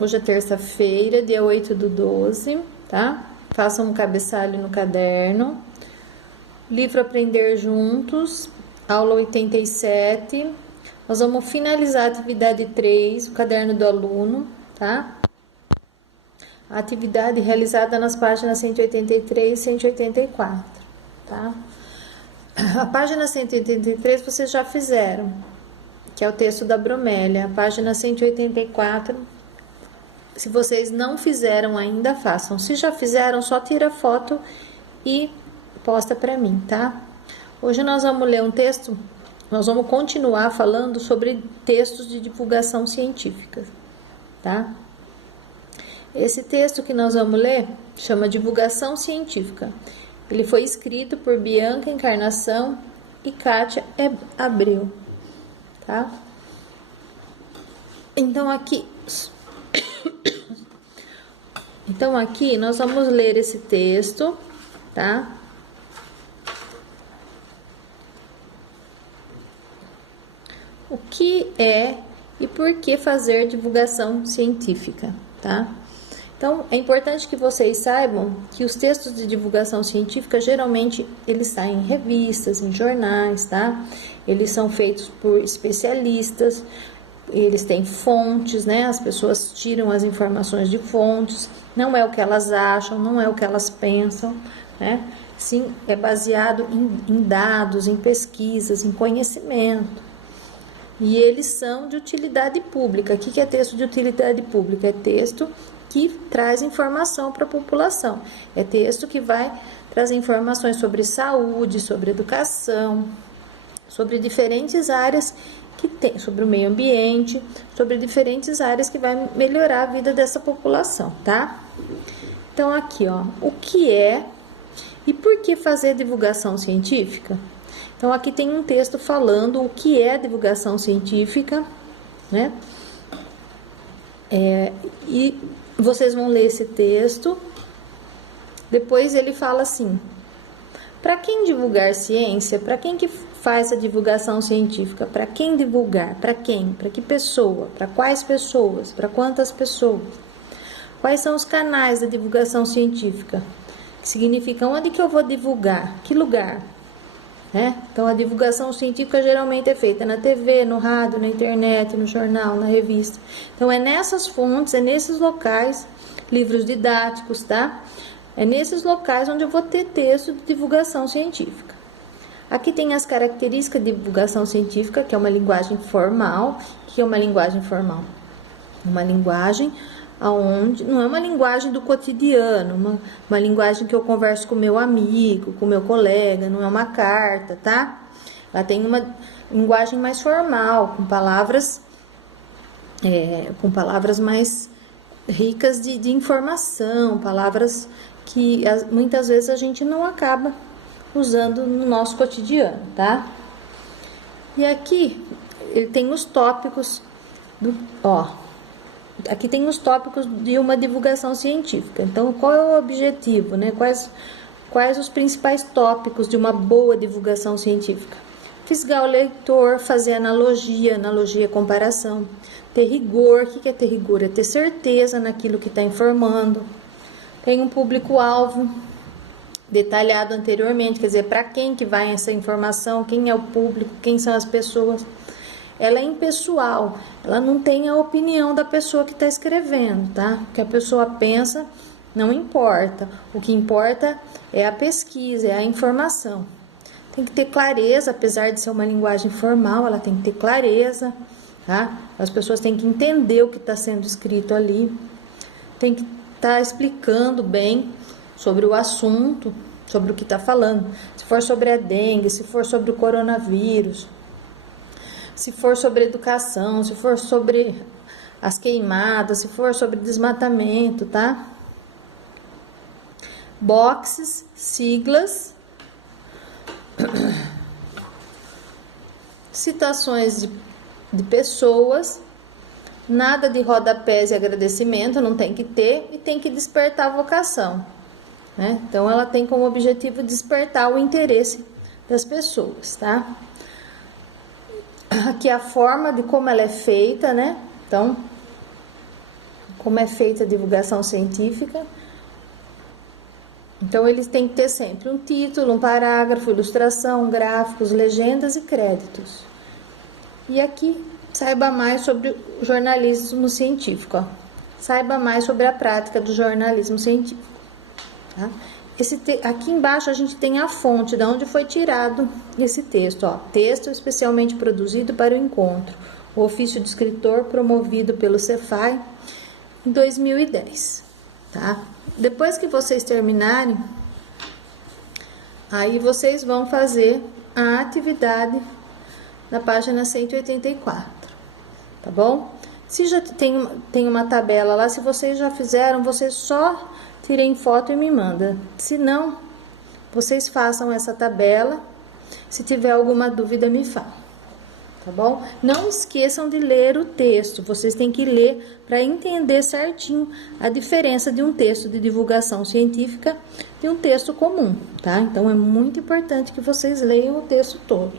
Hoje é terça-feira, dia 8/12, tá? Façam um cabeçalho no caderno. Livro Aprender Juntos, aula 87. Nós vamos finalizar a atividade 3, o caderno do aluno, tá? A atividade realizada nas páginas 183 e 184, tá? A página 183 vocês já fizeram, que é o texto da bromélia. A página 184, se vocês não fizeram ainda, façam. Se já fizeram, só tira foto e posta para mim, tá? Hoje nós vamos ler um texto, nós vamos continuar falando sobre textos de divulgação científica, tá? Esse texto que nós vamos ler chama Divulgação Científica. Ele foi escrito por Bianca Encarnação e Kátia Abreu, tá? Então aqui nós vamos ler esse texto, tá? O que é e por que fazer divulgação científica, tá? Então, é importante que vocês saibam que os textos de divulgação científica, geralmente, eles saem em revistas, em jornais, tá? Eles são feitos por especialistas, eles têm fontes, né? As pessoas tiram as informações de fontes, não é o que elas acham, não é o que elas pensam, né? Sim, é baseado em dados, em pesquisas, em conhecimento. E eles são de utilidade pública. O que é texto de utilidade pública? É texto que traz informação para a população. É texto que vai trazer informações sobre saúde, sobre educação, sobre diferentes áreas que tem, sobre o meio ambiente, sobre diferentes áreas que vai melhorar a vida dessa população, tá? Então, aqui, ó, o que é e por que fazer divulgação científica? Então, aqui tem um texto falando o que é divulgação científica, né? E vocês vão ler esse texto. Depois ele fala assim: para quem divulgar ciência? Para quem que faz a divulgação científica? Para quem divulgar? Para quem? Para que pessoa? Para quais pessoas? Para quantas pessoas? Quais são os canais da divulgação científica? Significa onde que eu vou divulgar? Que lugar? Então, a divulgação científica geralmente é feita na TV, no rádio, na internet, no jornal, na revista. Então, é nessas fontes, é nesses locais, livros didáticos, tá? É nesses locais onde eu vou ter texto de divulgação científica. Aqui tem as características de divulgação científica, que é uma linguagem formal. O que é uma linguagem formal? Uma linguagem aonde não é uma linguagem do cotidiano, uma linguagem que eu converso com meu amigo, com meu colega, não é uma carta, tá? Ela tem uma linguagem mais formal, com palavras mais ricas de informação, palavras que muitas vezes a gente não acaba usando no nosso cotidiano, tá? E aqui ele tem os tópicos aqui tem os tópicos de uma divulgação científica. Então, qual é o objetivo, né? Quais os principais tópicos de uma boa divulgação científica? Fisgar o leitor, fazer analogia, comparação. Ter rigor. O que é ter rigor? É ter certeza naquilo que está informando. Tem um público-alvo detalhado anteriormente, quer dizer, para quem que vai essa informação, quem é o público, quem são as pessoas. Ela é impessoal, ela não tem a opinião da pessoa que está escrevendo, tá? O que a pessoa pensa não importa, o que importa é a pesquisa, é a informação. Tem que ter clareza, apesar de ser uma linguagem formal, ela tem que ter clareza, tá? As pessoas têm que entender o que está sendo escrito ali, tem que estar explicando bem sobre o assunto, sobre o que está falando. Se for sobre a dengue, se for sobre o coronavírus, se for sobre educação, se for sobre as queimadas, se for sobre desmatamento, tá? Boxes, siglas, citações de pessoas, nada de rodapés e agradecimento, não tem que ter, e tem que despertar a vocação, né? Então, ela tem como objetivo despertar o interesse das pessoas, tá? Aqui a forma de como ela é feita, né? Então, como é feita a divulgação científica. Então, eles têm que ter sempre um título, um parágrafo, ilustração, gráficos, legendas e créditos. E aqui, saiba mais sobre o jornalismo científico. Ó. Saiba mais sobre a prática do jornalismo científico. Tá? Aqui embaixo a gente tem a fonte, de onde foi tirado esse texto. Ó. Texto especialmente produzido para o encontro. O ofício de escritor promovido pelo Cefai em 2010. Tá? Depois que vocês terminarem, aí vocês vão fazer a atividade na página 184, tá bom? Se já tem uma tabela lá, se vocês já fizeram, vocês só tirem foto e me mandam. Se não, vocês façam essa tabela. Se tiver alguma dúvida, me fala. Tá bom? Não esqueçam de ler o texto. Vocês têm que ler para entender certinho a diferença de um texto de divulgação científica de um texto comum, tá? Então, é muito importante que vocês leiam o texto todo.